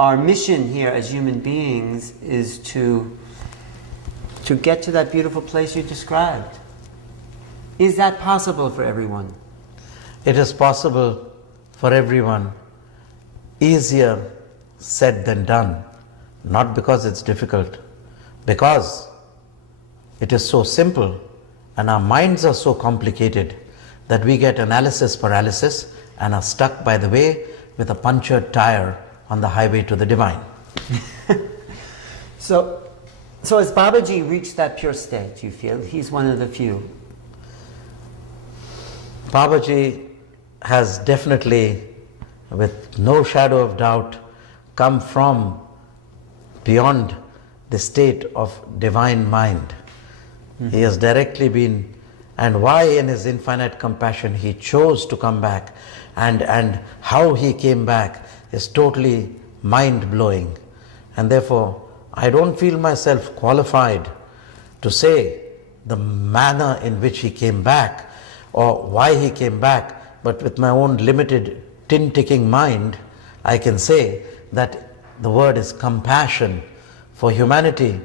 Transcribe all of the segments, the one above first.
our mission here as human beings is to get to that beautiful place you described. Is that possible for everyone? It is possible for everyone. Easier said than done. Not because it's difficult, because it is so simple and our minds are so complicated that we get analysis paralysis and are stuck by the way with a punctured tire on the highway to the divine. So has Babaji reached that pure state, you feel? He's one of the few. Babaji has definitely, with no shadow of doubt, come from beyond the state of divine mind. Mm-hmm. He has directly been, and why in his infinite compassion he chose to come back, and how he came back is totally mind-blowing. And therefore, I don't feel myself qualified to say the manner in which he came back or why he came back, but with my own limited tin-ticking mind, I can say that the word is compassion for humanity,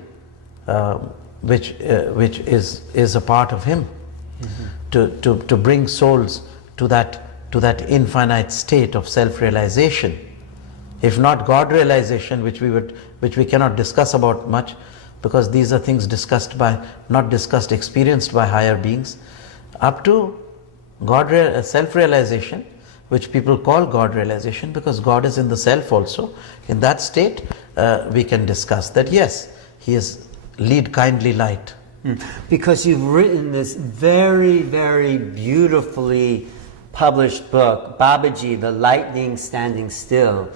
which is a part of him, mm-hmm. to bring souls to that infinite state of self-realization. If not God realization, which we cannot discuss about much, because these are things experienced by higher beings, up to God self-realization, which people call God realization, because God is in the self also. In that state, we can discuss that, yes, he is lead kindly light. Because you've written this very, very beautifully published book, Babaji, The Lightning Standing Still,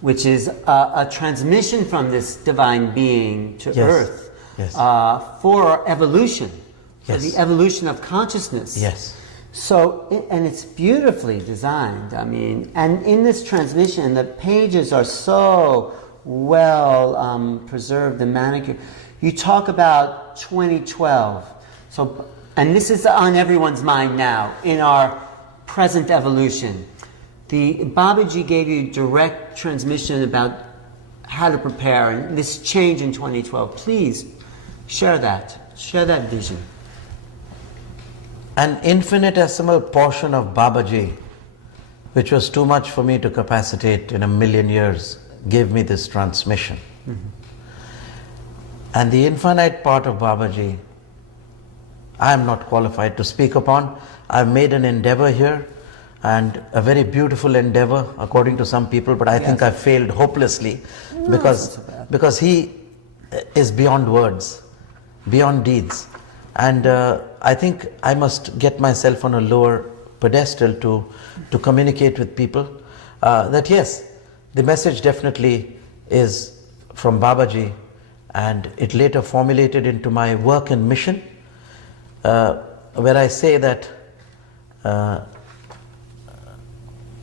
which is a transmission from this divine being to earth, yes. For evolution, yes. for the evolution of consciousness. Yes. So, and it's beautifully designed. I mean, and in this transmission, the pages are so well preserved and manicured. You talk about 2012. So, and this is on everyone's mind now in our present evolution. The Babaji gave you direct transmission about how to prepare and this change in 2012. Please share that vision. An infinitesimal portion of Babaji, which was too much for me to capacitate in a million years, gave me this transmission. Mm-hmm. And the infinite part of Babaji, I am not qualified to speak upon. I've made an endeavor here, and a very beautiful endeavor according to some people, but I think I failed hopelessly, because he is beyond words, beyond deeds. And I think I must get myself on a lower pedestal to communicate with people that yes, the message definitely is from Babaji, and it later formulated into my work and mission, where I say that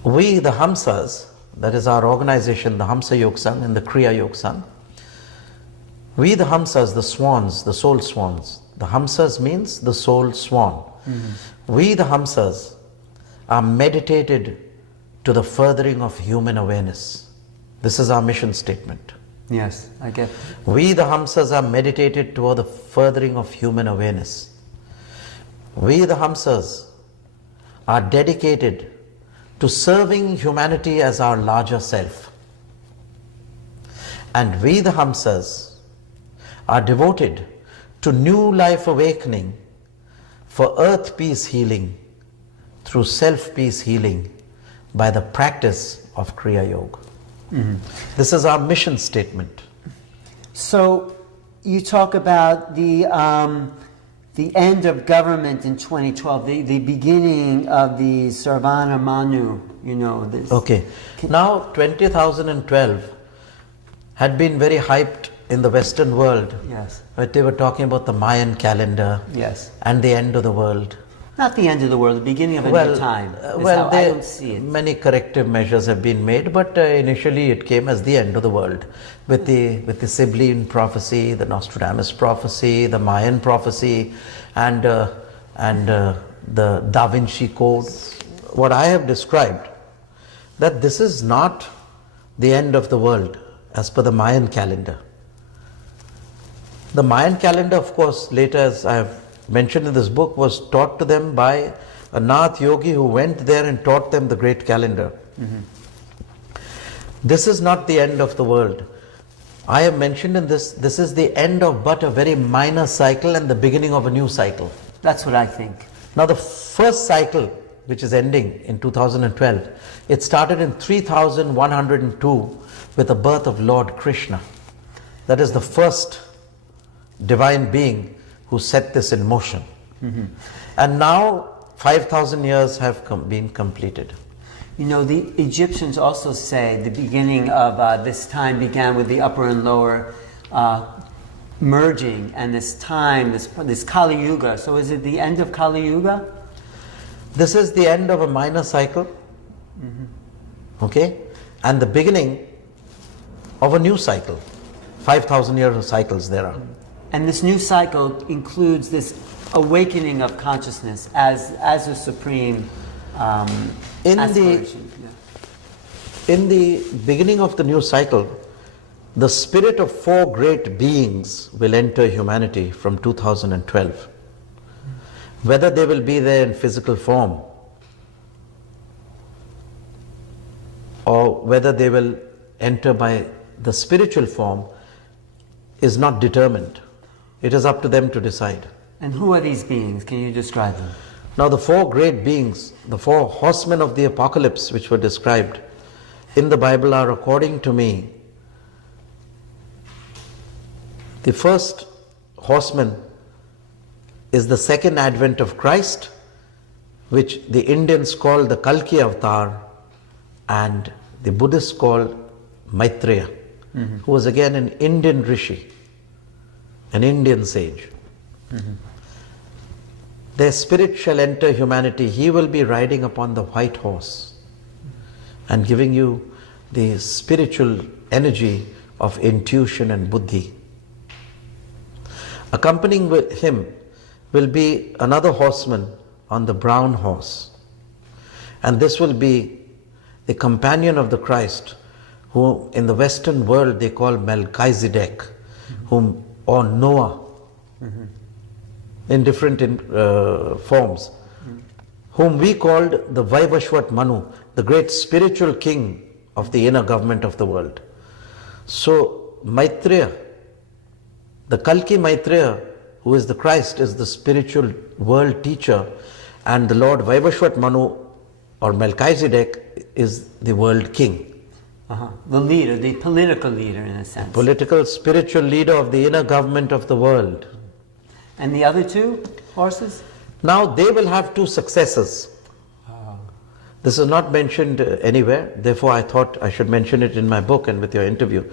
we, the Hamsas, that is our organization, the Hamsa Yog Sangh and the Kriya Yog Sangh, we, the Hamsas, the swans, the soul swans. The Hamsas means the soul swan. Mm-hmm. We, the Hamsas, are meditated to the furthering of human awareness. This is our mission statement. Yes, I get it. We, the Hamsas, are meditated toward the furthering of human awareness. We, the Hamsas, are dedicated to serving humanity as our larger self. And we, the Hamsas, are devoted to new life awakening for earth peace healing through self peace healing by the practice of Kriya Yoga. Mm-hmm. This is our mission statement. So you talk about the end of government in 2012, the beginning of the Sarvana Manu, this. Okay. Now 2012 had been very hyped in the Western world. Yes. But they were talking about the Mayan calendar. Yes. And the end of the world. Not the end of the world, the beginning of a new time. I don't see it. Many corrective measures have been made, but initially it came as the end of the world, with the Sibylline prophecy, the Nostradamus prophecy, the Mayan prophecy, and the Da Vinci Code. What I have described, that this is not the end of the world. as per the Mayan calendar. The Mayan calendar, of course, later, as I have mentioned in this book, was taught to them by a Nath yogi who went there and taught them the great calendar. This is not the end of the world. I have mentioned in this is the end of but a very minor cycle and the beginning of a new cycle. That's what I think. Now the first cycle, which is ending in 2012, it started in 3102 with the birth of Lord Krishna. That is the first divine being who set this in motion. And now 5,000 years have been completed. You know, the Egyptians also say the beginning of this time began with the upper and lower merging, and this time, this Kali Yuga. So is it the end of Kali Yuga? This is the end of a minor cycle, okay, and the beginning of a new cycle. 5,000 years of cycles there are. And this new cycle includes this awakening of consciousness as a supreme aspiration. In the beginning of the new cycle, the spirit of four great beings will enter humanity from 2012. Whether they will be there in physical form or whether they will enter by the spiritual form is not determined. It is up to them to decide. And who are these beings? Can you describe them? Now the four great beings, the four horsemen of the apocalypse which were described in the Bible are, according to me, the first horseman is the second advent of Christ, which the Indians call the Kalki avatar and the Buddhists call Maitreya, who was again an Indian rishi, an Indian sage. Their spirit shall enter humanity. He will be riding upon the white horse and giving you the spiritual energy of intuition and buddhi. Accompanying with him will be another horseman on the brown horse. And this will be the companion of the Christ, who in the Western world they call Melchizedek, or Noah, in different forms, whom we called the Vaivashvat Manu, the great spiritual king of the inner government of the world. So Maitreya, the Kalki Maitreya, who is the Christ, is the spiritual world teacher, and the Lord Vaivashvat Manu or Melchizedek is the world king. The leader, the political leader in a sense. Political, spiritual leader of the inner government of the world. And the other two horses? Now they will have two successors. This is not mentioned anywhere, therefore I thought I should mention it in my book and with your interview.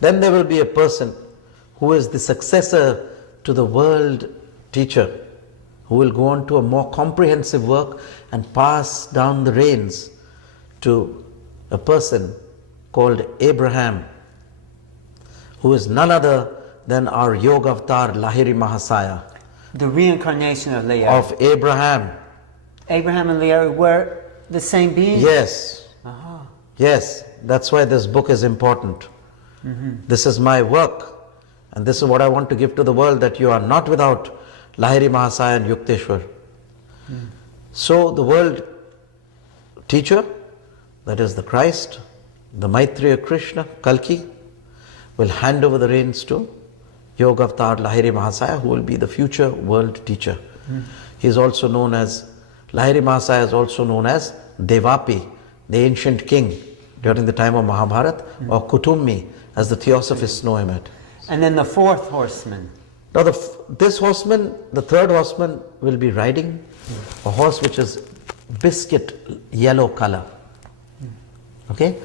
Then there will be a person who is the successor to the world teacher, who will go on to a more comprehensive work and pass down the reins to a person called Abraham, who is none other than our Yoga avatar Lahiri Mahasaya. The reincarnation of Leah. Of Abraham. Abraham and Leah were the same being? Yes. Yes, that's why this book is important. This is my work, and this is what I want to give to the world, that you are not without Lahiri Mahasaya and Yukteswar. So the world teacher, that is the Christ, the Maitreya Krishna, Kalki, will hand over the reins to Yoga avatar Lahiri Mahasaya, who will be the future world teacher. He is also known as, Lahiri Mahasaya is also known as Devapi, the ancient king during the time of Mahabharata, or Kutummi, as the theosophists know him at. And then the fourth horseman. Now this horseman, the third horseman, will be riding a horse which is biscuit yellow color. Okay?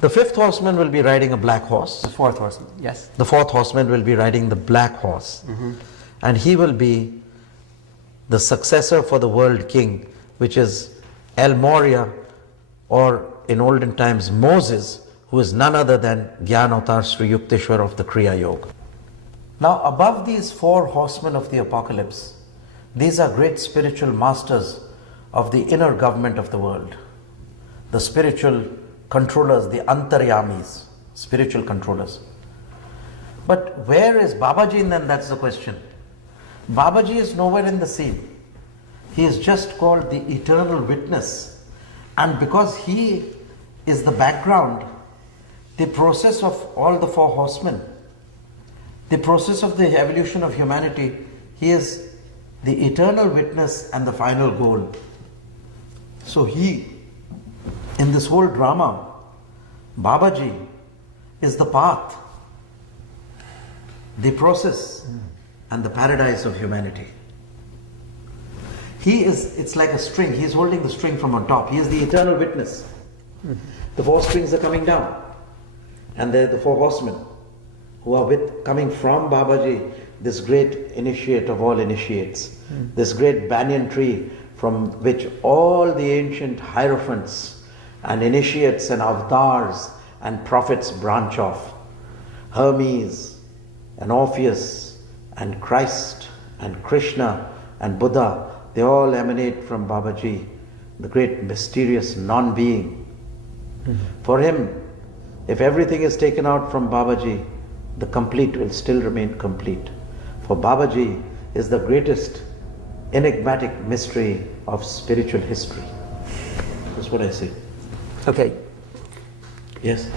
The fifth horseman will be riding a black horse. The fourth horseman, yes. The fourth horseman will be riding the black horse. And he will be the successor for the world king, which is El Moria, or in olden times Moses, who is none other than Gyan Avatar Sri Yukteswar of the Kriya Yoga. Now above these four horsemen of the apocalypse, these are great spiritual masters of the inner government of the world, the spiritual controllers, the Antaryamis. spiritual controllers. But where is Babaji in them? That's the question. Babaji is nowhere in the scene. He is just called the eternal witness. And because he is the background, the process of all the four horsemen, the process of the evolution of humanity, he is the eternal witness and the final goal. So he, in this whole drama, Babaji is the path, the process, and the paradise of humanity. He is, it's like a string, he is holding the string from on top. He is the eternal witness. The four strings are coming down, and they're the four horsemen who are coming from Babaji, this great initiate of all initiates, this great banyan tree from which all the ancient hierophants and initiates and avatars and prophets branch off. Hermes and Orpheus and Christ and Krishna and Buddha, they all emanate from Babaji, the great mysterious non-being. For him, if everything is taken out from Babaji, the complete will still remain complete. For Babaji is the greatest enigmatic mystery of spiritual history. That's what I say. Okay. Yes.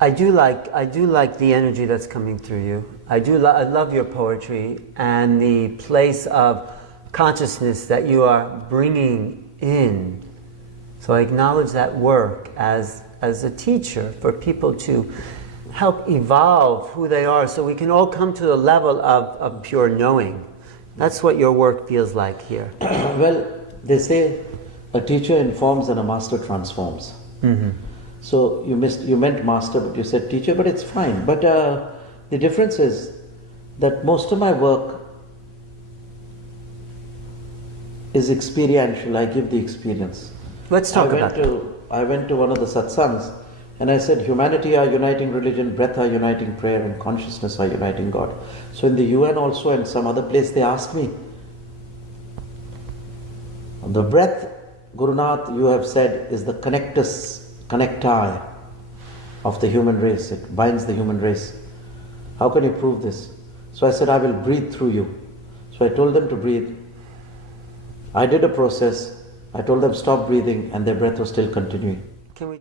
I do like the energy that's coming through you. I love your poetry and the place of consciousness that you are bringing in. So I acknowledge that work as a teacher for people to help evolve who they are so we can all come to the level of pure knowing. That's what your work feels like here. Well, they say a teacher informs and a master transforms. Mm-hmm. So you meant master, but you said teacher, but it's fine. But the difference is that most of my work is experiential. I give the experience. Let's talk about that. I went to one of the satsangs and I said, humanity are uniting religion, breath are uniting prayer, and consciousness are uniting God. So in the UN also and some other place they asked me, the breath, Gurunath, you have said, is the connecti of the human race. It binds the human race. How can you prove this? So I said, I will breathe through you. So I told them to breathe. I did a process. I told them stop breathing, and their breath was still continuing. Can we